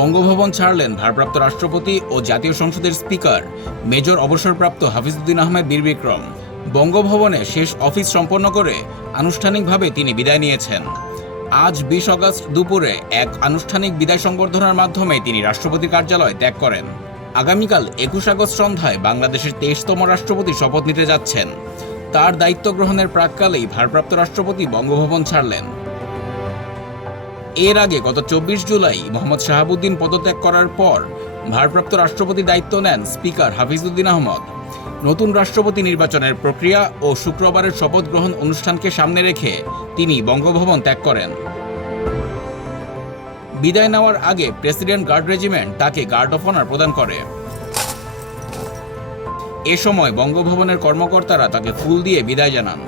বঙ্গভবন ছাড়লেন ভারপ্রাপ্ত রাষ্ট্রপতি ও জাতীয় সংসদের স্পিকার মেজর অবসরপ্রাপ্ত হাফিজউদ্দিন আহমেদ বীর বিক্রম। বঙ্গভবনে শেষ অফিস সম্পন্ন করে আনুষ্ঠানিকভাবে তিনি বিদায় নিয়েছেন। আজ ২০ আগস্ট দুপুরে এক আনুষ্ঠানিক বিদায় সংবর্ধনার মাধ্যমে তিনি রাষ্ট্রপতি কার্যালয় ত্যাগ করেন। আগামীকাল ২১ আগস্ট সন্ধ্যায় বাংলাদেশের ২৩তম রাষ্ট্রপতি শপথ নিতে যাচ্ছেন। তার দায়িত্ব গ্রহণের প্রাক্কালেই ভারপ্রাপ্ত রাষ্ট্রপতি বঙ্গভবন ছাড়লেন। এর আগে গত ২৪ জুলাই মোহাম্মদ শাহাবুদ্দিন পদত্যাগ করার পর ভারপ্রাপ্ত রাষ্ট্রপতি দায়িত্ব নেন স্পিকার হাফিজউদ্দিন আহমদ। নতুন রাষ্ট্রপতি নির্বাচনের প্রক্রিয়া ও শুক্রবারের শপথ গ্রহণ অনুষ্ঠানকে সামনে রেখে তিনি বঙ্গভবন ত্যাগ করেন। বিদায় নেওয়ার আগে প্রেসিডেন্ট গার্ড রেজিমেন্ট তাকে গার্ড অফ অনার প্রদান করে। এ সময় বঙ্গভবনের কর্মকর্তারা তাকে ফুল দিয়ে বিদায় জানান।